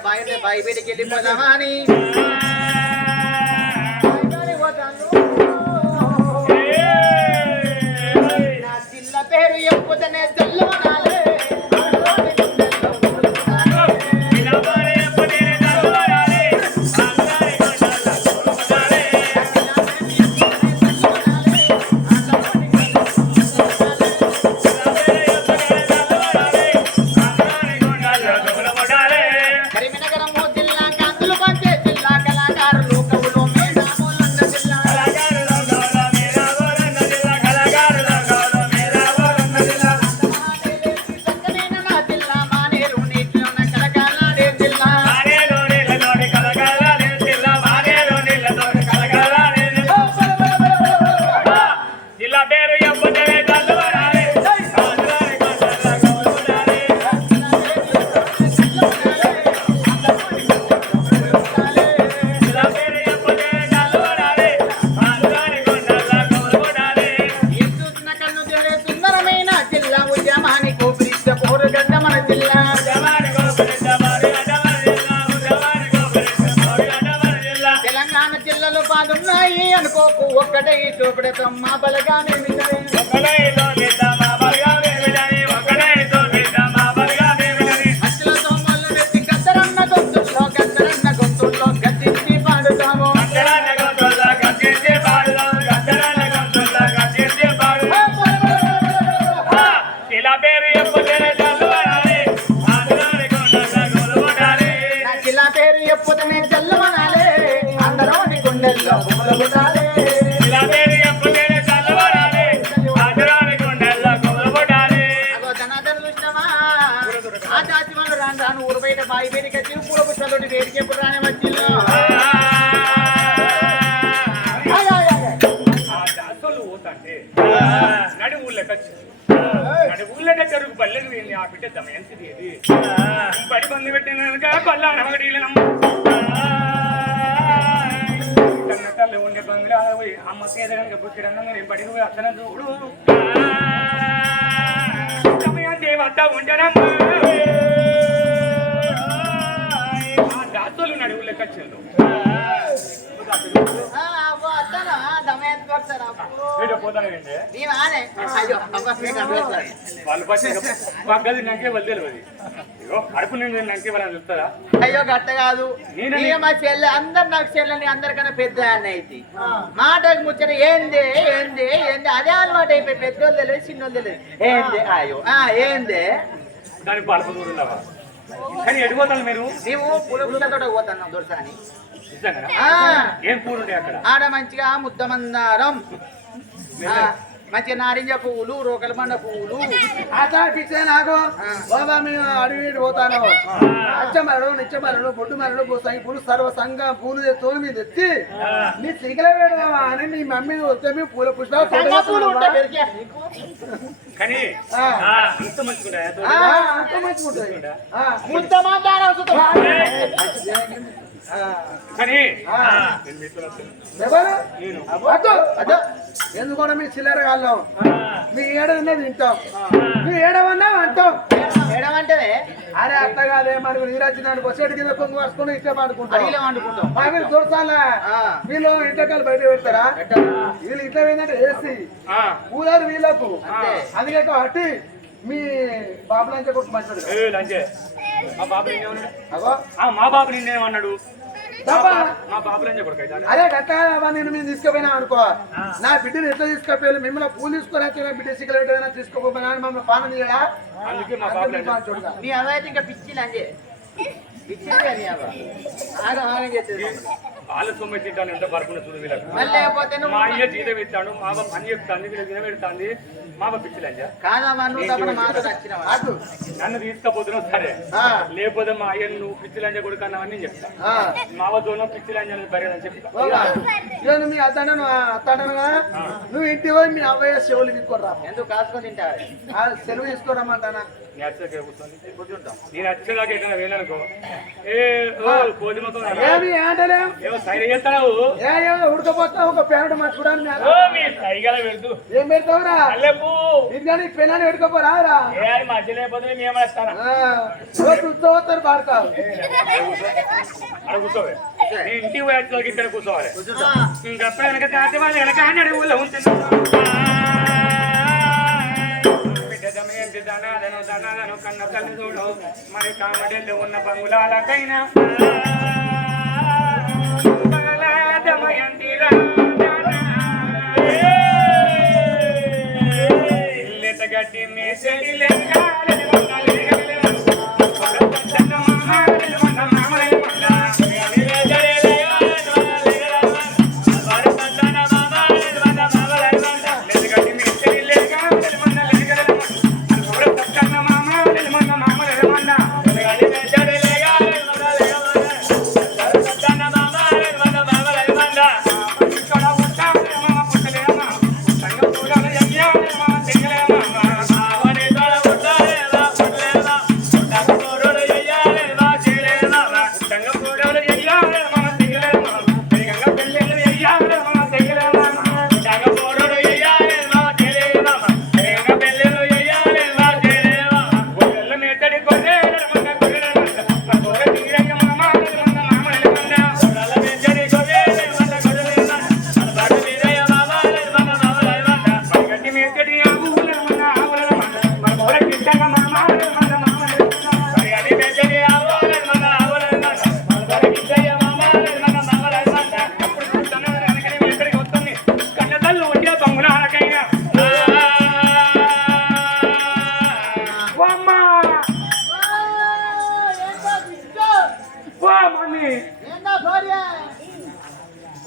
అయితే బాయి బయటికి వెళ్ళిపోదామా అని నా జిల్లా పేరు ఎప్పుదనే జల్లవనాలే అనుకోకు ఒక్కటే చూపడతమ్మ బలగానే అసలు సోమల్లో నెత్తి గద్దరన్న గొంతుల్లో గద్దించి పాడుతాము ఇలా పేరు జిల్లా పేరు ఎప్పుదనే జల్లవనాలే అందరోని గుండెల్లో ఊరు బయట బాయి బయటికి వచ్చి పూలకు చల్లుడి వేడికి ఎప్పుడు రానే వచ్చిందో నడి ఊళ్ళో చెరుకు పల్లెలు వెళ్ళి ఆ బిడ్డ దమయంతిది అది పడి బంది పెట్టిన పల్లానమగడీలమ్మ కన్నతల్లి ఉండే బంగ్లా అమ్మ సేదగంగా పుట్టిరన్న నేను పడి అతను చూడు దేవత ఉండనమ్మ దాతోలు నడువులే కచ్చెళ్ళు అడుపు నంకే వాళ్ళని చెప్తారా అయ్యో గట్ట కాదు మా చెల్లె అందరు నాకు చెల్లెని అందరికన్నా పెద్ద అన్న అయితే మాటకు ముచ్చట ఏంది ఏంది ఏంది అదే అలవాటు అయిపోయి పెద్దోళ్ళు తెలియదు చిన్నోళ్ళు తెలియదు ఏంది అయ్యో ఏంది దానికి పలుపు దూరున్నావా కానీ ఎడిపోతాను మీరు నీవు పూలతో పోతాను దొరసాని ఏం పూలు ఉంటాయి అక్కడ ఆడ మంచిగా ముద్దమందారం మంచిగా నారింజ పువ్వులు రోకలమండ పువ్వులు నాకు బాబా మేము అడిగి పోతాను అచ్చమరడు నిచ్చమరడు బొడ్డు మరడు పోసాయి పూలు సర్వ సంఘ పూలు తోలు మీద ఎత్తి మీ సిగల పెడదామా అని మీ మమ్మీ వస్తే మీ పూల పుష్పాలు కానీ అంత మంచిగుంటాయి కానీ ఎందుకన్నా మీ చిల్లర కాళ్ళం మీ ఏడన్నా తింటాం మీ ఏడవన్నా అంటాం ఏడవంటే అరే అట్లా కాదే మరి నీరచ్చినాడు బస్సెట్ కింద కొంగు వసుకుని ఇట్లా పండుకుంటాం వీళ్ళు చూస్తాలా వీళ్ళు ఇంటకాలు బయట పెడతారా వీళ్ళు ఇట్లా ఏంటంటే వేసి కూలరు వీళ్ళకు అందుకే అట్టి మీ బాబు లంచే కొట్టు మంచి మా బాబు నిన్నేమన్నాడు అరే గట్ట నేను మేము తీసుకుపోయినా అనుకో నా బిడ్డను ఎట్లా తీసుకుపోయాలి మిమ్మల్ని పూలు తీసుకుని బిడ్డ సిగరెట్ తీసుకోపోయినా మమ్మల్ని పానం చేయడా మీ అదైతే ఇంకా పిచ్చిలు అంజే వాళ్ళ సొమ్మె తింటాను ఎంత పరుపున చూడు వీళ్ళకి మా అయ్య జీతం ఇస్తాడు మా బాబు పని చెప్తాంది వీళ్ళకి నిలబెడతాంది మా బాబు పిచ్చిలంజా నన్ను తీసుకపోతున్నావు సరే లేకపోతే మా అయ్య నువ్వు పిచ్చిలంజ కొడుకు అన్నవన్నీ చెప్తా మా వద్ద పిచ్చిలంజ బరేదని చెప్తా మీ అత్తాడను అత్తాడనుగా నువ్వు ఇంటి పోయి మీ అవ్వయ్య సెలవులు తీసుకోరా ఎందుకు కాసుకొని తింటా సెలవు తీసుకోరమ్మంటానా నీ అచ్చగా కూర్చొని కూర్చుంటాం. నేను వచ్చేదాకా ఎక్కడ వేయనుకో ఏ కోది మొత్తం ఏమి ఏంటలే ఏమో సైడ్ చేస్తావు ఉడకపోతా ఒక పేరడు మర్చిపోవడానికి మీ సైగల పెడుతూ ఏం పెడతావురా అల్లెప్పు ఇది కానీ పెళ్ళని ఉడకపోరారా ఏ అని మధ్య లేకపోతే మేము వస్తాను చూస్తారు పాడతావు అక్కడ కూర్చోవే నీ ఇంటికి పోయి వచ్చేదాకా ఇక్కడ కూర్చోవాలి ఇంకప్పుడు వెనక తాత వాళ్ళు వెనక అని అడుగులో ఉంటుంది దనాలను కన్న తల్లి చూడు మరి కామడెల్లు ఉన్న బంగుళాలకైనా గడ్డి మేసేది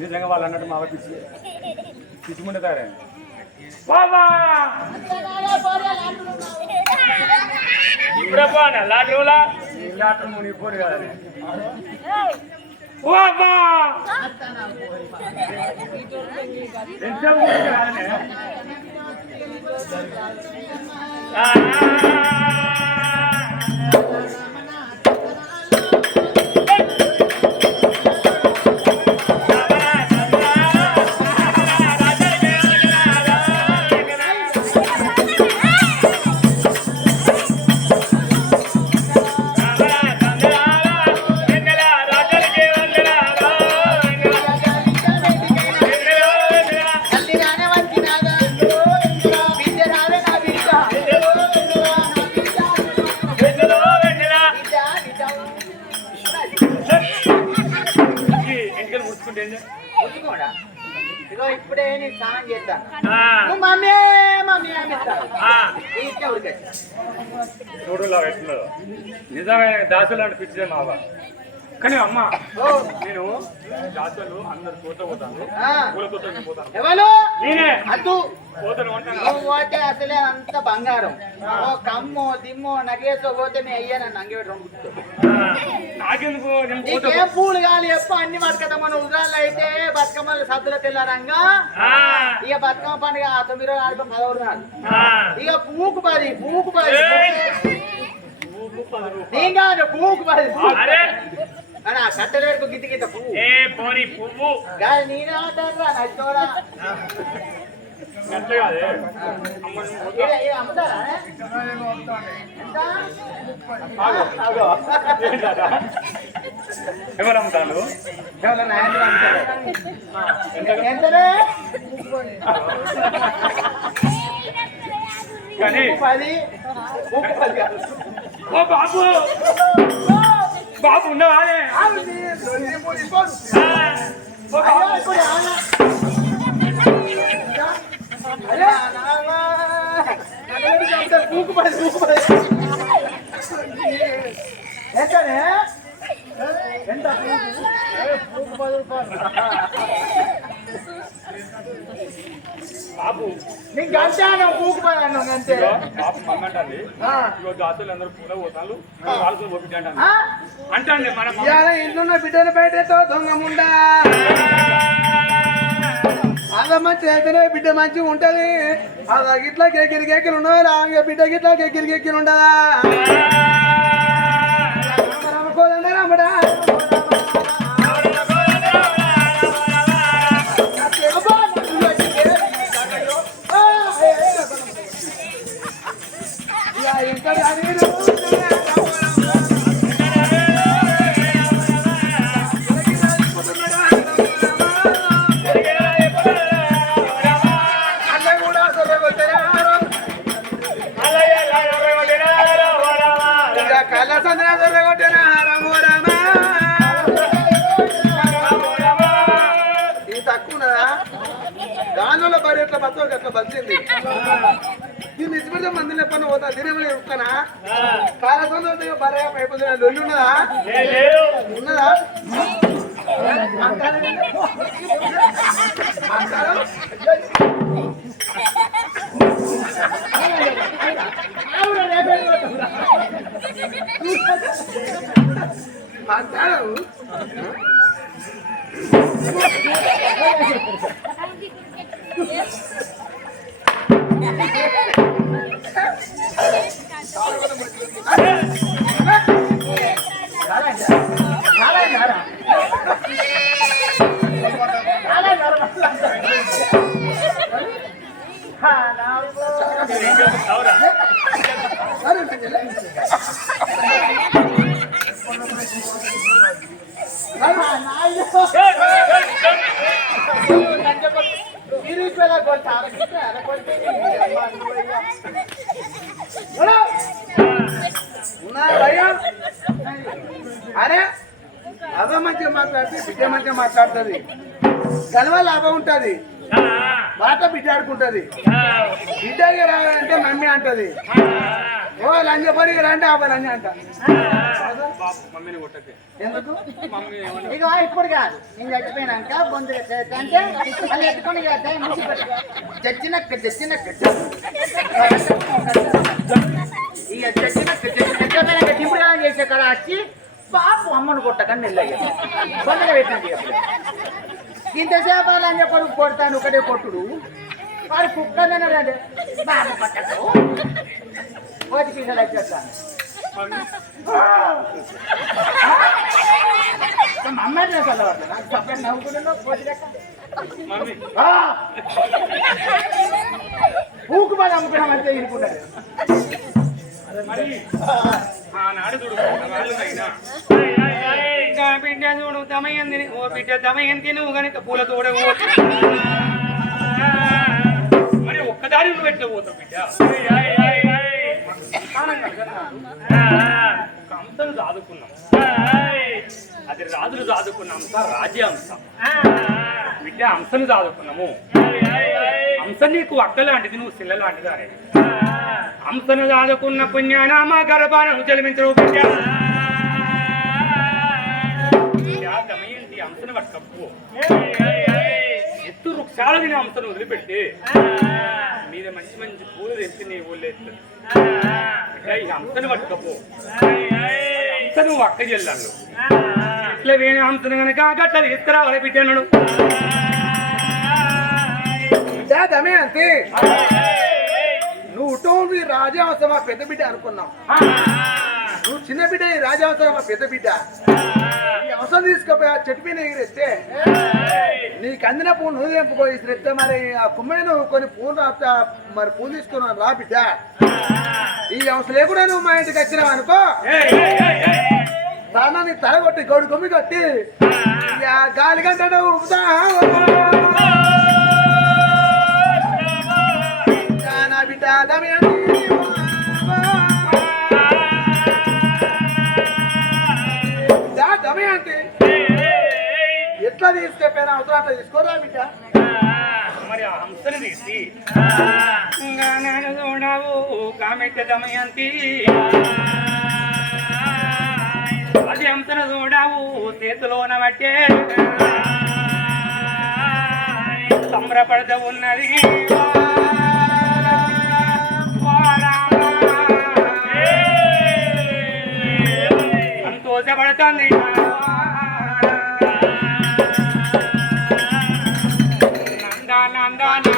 నిజంగా వాళ్ళు అన్నట్టు మా పిచ్చి పిచ్చిముంటారే ఇప్పుడే పోనా లాటూలా లాటూ ముని పోరు కదా ఇప్పుడే నేను స్నానం చేస్తాను మమ్మీ మమ్మీ చూడులా పెట్టినదో నిజమైన దాసులు అంటే పిచ్చిదే మావ కానీ అమ్మ నేను దాసులు అందరు తోట పోతాను పూల తోట పోతాను ఎవరు నేనే అద్దు పోతాను అంటాను నువ్వు పోతే అసలే అంత బంగారం ఓ కమ్మో దిమ్మో నగేసో పోతే నేను అయ్యాను అంగేడు నాకెందుకు నీకేం పూలు కావాలి ఎప్పుడు అన్ని పట్టుకదా మన ఉదరాలు అయితే బతుకమ్మలు సద్దుల తెల్లారంగా ఇక బతుకమ్మ పండుగ 9 రోజులు ఆడిపో 10 రోజులు ఇక పూకు 10 నేను కాదు పూకు 10 కట్టలేడుకు గిత్త గిత్త పువ్వు పువ్వు కాదు నేనే ఆటారా నచ్చోడా అమ్ముతారా ఎవరు అమ్ముతాను ఎంతనే కానీ 10 ఓ బాబు బాబు ఉన్నవాడే పూకు 10 ఎంతనే ఎంత పూకు 10 రూపాయలు బాబు నీకు గంటాను పూకు 10 అన్నావు అంతే బాబు మమ్మంటండి ఇగో దాసులు అందరూ పూల పోతాను కాల్సులు పోపించండి అంటే మన ఇంట్లో బిడ్డలు బయటతో దొంగ ముండా అలా మంచి అయితేనే బిడ్డ మంచిగా ఉంటది అలా గిట్లా కేకిరి ఉన్నదా బిడ్డ గిట్లా కేకిరి ఉండదా కోదండ రాముడా ఇంకా గానంలో భార్య ఎట్లా బతుకు అట్లా బతికింది దీన్ని నిజపడితే మందిని ఎప్పుడు పోతా దీని ఉక్కనా కాలసంలో భార్య అయిపోతుంది లొల్లి ఉన్నదా ఉన్నదా మాట్లాడవు అరే అవ్వ మంచిగా మాట్లాడితే బిడ్డ మంచిగా మాట్లాడుతుంది కలవ లాభం ఉంటది మాట బిడ్డ ఆడుకుంటది బిడ్డకి రావాలంటే మమ్మీ అంటది ఓ లంజ పడి రండి ఆ లంజ అంట ఎందుకు ఇక ఇప్పుడు కాదు నేను చచ్చిపోయినాక బొందు అంటే అది ఎత్తుకొని చచ్చినక్క ఇక చచ్చిపోయినాక దింపుగా చేసే కదా వచ్చి పాపు అమ్మను కొట్టకండి నెల్లయ్య బొందగా పెట్టినట్టు ఇంతసేపు అని చెప్పడు కొడతాను ఒకటే కొట్టుడు వాడు కుక్కనండి బాగా పట్టదు కోటి పీసలు వచ్చేస్తాను అమ్మాయి చదవాలి నాకు సపరేట్ నవ్వుకుంటున్నావు కోటి ఊకు బాగా అమ్ముకున్నాం అంతే ఇరుకుంటారు బిడ్డ చూడు తమయంది ఓ బిడ్డ తమయంతి నువ్వు కనుక పూల తోడ మరి ఒక్కదాని నువ్వు ఎట్లా పోతావు బిడ్డ అంశను చదువుకున్నాం అది రాజులు చదువుకున్న అంశ రాజ్యాంశ బిడ్డ అంశను చదువుకున్నాము అంశ నీకు అక్క లాంటిది నువ్వు శిల్ల లాంటిది అనేది అంశను చదువుకున్న పుణ్యాన మా గర్భాలను జన్మించరు బిడ్డ అంశను పట్టుకప్పు ఎత్తు వృక్షాలు తినే అంశను వదిలిపెట్టి మీద మంచి మంచి పూలు తెచ్చి నీ ఊళ్ళో ఎత్తుంది ఈ అంశను పట్టుకప్పు అంశ నువ్వు అక్క చెల్లాను ఇట్లా వేణి అంశను కనుక గట్ల తీసుకురావాలి బిడ్డను అంతే నువ్వు రాజావసమా పెద్ద బిడ్డ అనుకున్నావు నువ్వు చిన్న బిడ్డ రాజావసమా పెద్ద బిడ్డ ఈ అవసరం తీసుకుపోయి ఆ చెట్టు మీద ఎగిరేస్తే నీకు అందిన పూలు నువ్వు తెంపుకో ఇస్తే మరి ఆ కుమ్మడి నువ్వు కొన్ని పూలు మరి పూలు తీసుకున్నావు రా బిడ్డ ఈ అవసరం లేకుండా నువ్వు మా ఇంటికి వచ్చినావు అనుకో తానాన్ని తలగొట్టి గౌడు కొమ్మి కొట్టి గాలి గంట ఊపుతా బిడ్డ దమయంతి ఎట్లా తీసుకెళ్ళిపోయినా అవసరం అట్లా తీసుకోరా బిడ్డ మరి ఆ హంసను తీసి చూడవు కామెట్ట దమయంతి అది హంసను చూడవు చేతిలోన బట్టే సంబరపడత ఉన్నది సంతోషపడుతుంది నందా నందానా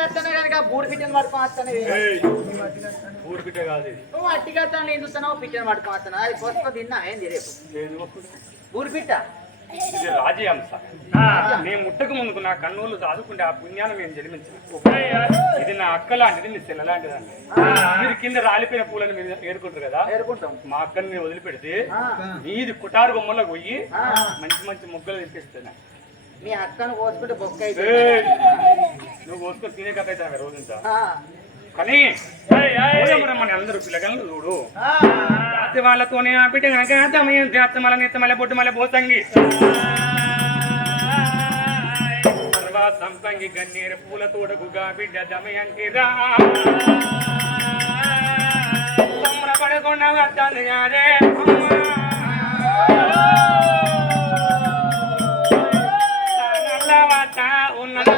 అట్టనే కనుక బూడి పిట్టని పట్టుకొని వస్తానే ఊరు బిడ్డ కాదు ఇది. నువ్వు అట్టిగా నేను చూస్తున్నావు పిట్టని పట్టుకొని వస్తాను అది కోసుకొని తిన్నా ఏంది రేపు ఏది వస్తుంది? బూడి పిట్ట ఇది రాజయాంశ. నీ ముట్టకు ముందుకు నా కన్నులు దాదుకుంటే ఆ పుణ్యాన్ని నేను జన్మించిన. ఇది నా అక్క లాంటిది, నీ చెల్ల లాంటిదండి. మీరు కింద రాలిపోయిన పూలను మీరు ఏరుకుంటారు కదా, ఏరుకుంటాం. మా అక్కని నేను వదిలిపెడితే నీది కుటారు బొమ్మలో పోయి మంచి మంచి మొగ్గలు తెప్పిస్తున్నా. మీ అక్కను కోసుకుంటే బొక్క అయితే నువ్వు కోసుకొని తినే కథ అయితే రోజు ఇంత. కానీ మన అందరూ పిల్లగాళ్ళు చూడు జాతి వాళ్ళతోనే ఆ బిడ్డ జాత మల నెత్త మల బొట్టు మల పోతంగి సంపంగి గన్నేరు పూల తోడగుగా బిడ్డ దమయంతి రా పడకుండా వద్దాను కాదే ఉన్నదా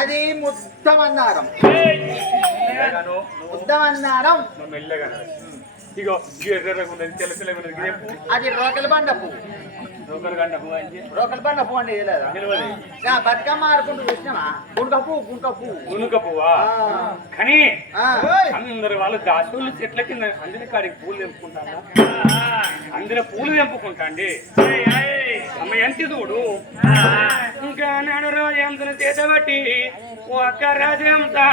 అది ముద్దమన్నారం ముద్దమన్నారం ఇగో ఎర్రగున్నది తెల్ల తెల్లగున్నది అది రోకల బండ పువ్వు రోకల బండ పువ్వు అంటే తెలియదా బతుకమ్మ ఆడుకుంటూ చూసినామా గుంక పువ్వు గునుక పువ్వా కానీ అందరు వాళ్ళు దాసులు చెట్ల కింద అందరి కాడికి పూలు తెంపుకుంటారా అందరి పూలు తెంపుకుంటా అండి అమ్మ ఎంత చూడు ఇంకా నాడు రోజు ఎంత చేతబట్టి ఓ అక్క రాజంతా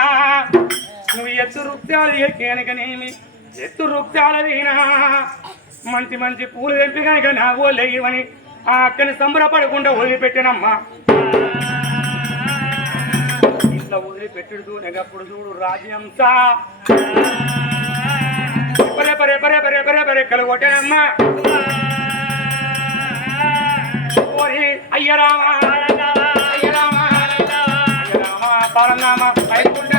నువ్వు ఎత్తు రుక్తాలు ఎక్కానికనేమి ఎత్తు రుక్తాల వీనా మంచి మంచి పూలు తెంపి కనుక నా ఓలేవని ఆ అక్కని సంబరపడకుండా వదిలిపెట్టానమ్మా ఇట్లా వదిలిపెట్టుడు నెగప్పుడు చూడు రాజ్యంతా పరే పరే పరే పరే పరే పరే కలగొట్టానమ్మా అయ్యరామా అయ్యరామా అయ్యరామా పరనామా వైకుంఠ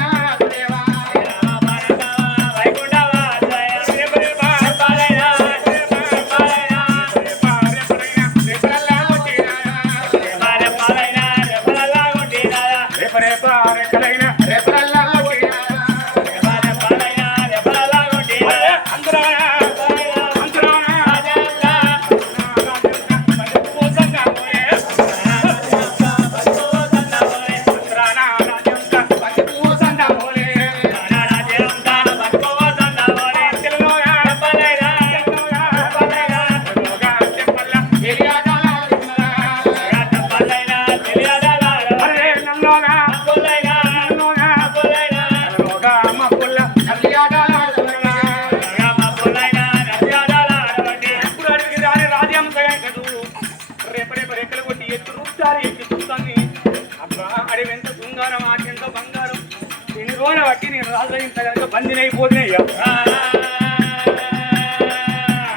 బందినైపోతున్నాయ్యా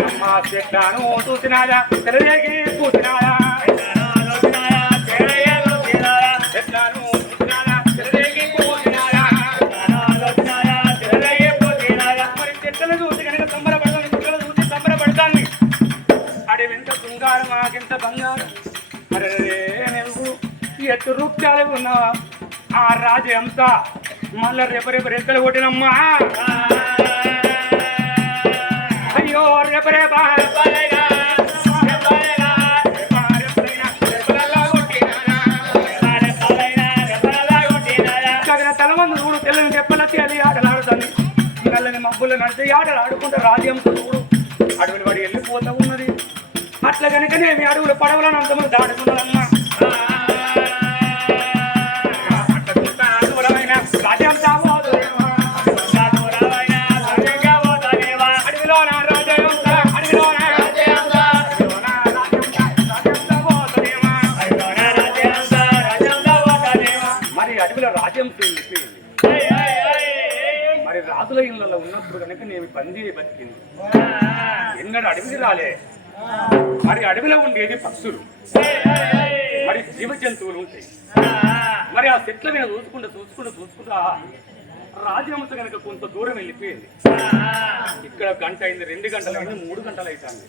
అమ్మా చెట్లను చూసినాదా తెరదేగి చూసినాదా చెట్లను చూసినాదా తెరదేగి చూసినాదా మరి చెట్లను చూసి కనుక సంబరపడతాను చెట్లను చూసి సంబరపడతాను అడవింత శృంగారం ఆకింత బంగారం అరే నువ్వు ఎత్తు రూపాయలు ఉన్నావా ఆ రాజు ఎంత మళ్ళా రేపరేపు రెక్కలు కొట్టినమ్మా అయ్యో రేపరేపా తల మంది చూడు తెల్లని చెప్పలచ్చి అది ఆటలాడుతుంది నల్లని మబ్బులు నడిచి ఆటలు ఆడుకుంటే రాజ్యం చూడు అడవులు పడి వెళ్ళిపోతూ ఉన్నది అట్లా కనుకనే మీ అడవులు పడవలను అంతమంది దాడుకున్నారమ్మా మరి రాజుల ఇళ్ళలో ఉన్నప్పుడు కనుక నేను పంది బతికింది ఎన్నడూ అడవికి రాలే. మరి అడవిలో ఉండేది పక్షులు, మరి జీవ జంతువులు ఉంటాయి. మరి ఆ చెట్ల మీద చూసుకుంటా రాజహంస కనుక కొంత దూరం వెళ్ళిపోయింది. ఇక్కడ గంట అయింది, 2 గంటలు అయింది, 3 గంటలు అవుతుంది.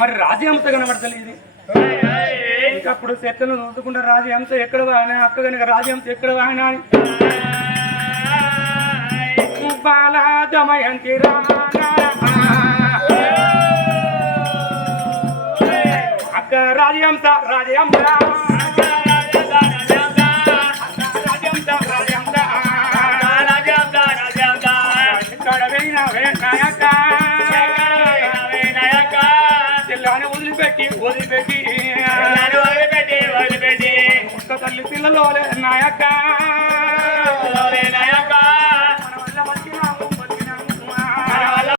మరి రాజహంస కనబడతలేదు. ఇంకప్పుడు చెట్లను చూసుకుంటా రాజహంస ఎక్కడ వాయినా, అక్క కనుక రాజహంస ఎక్కడ వాయినా అని బాలా దమయంతి అక్క రాజహంస చెల్లాని వదిలిపెట్టి ఒక్క తల్లి పిల్లలు నాయక్క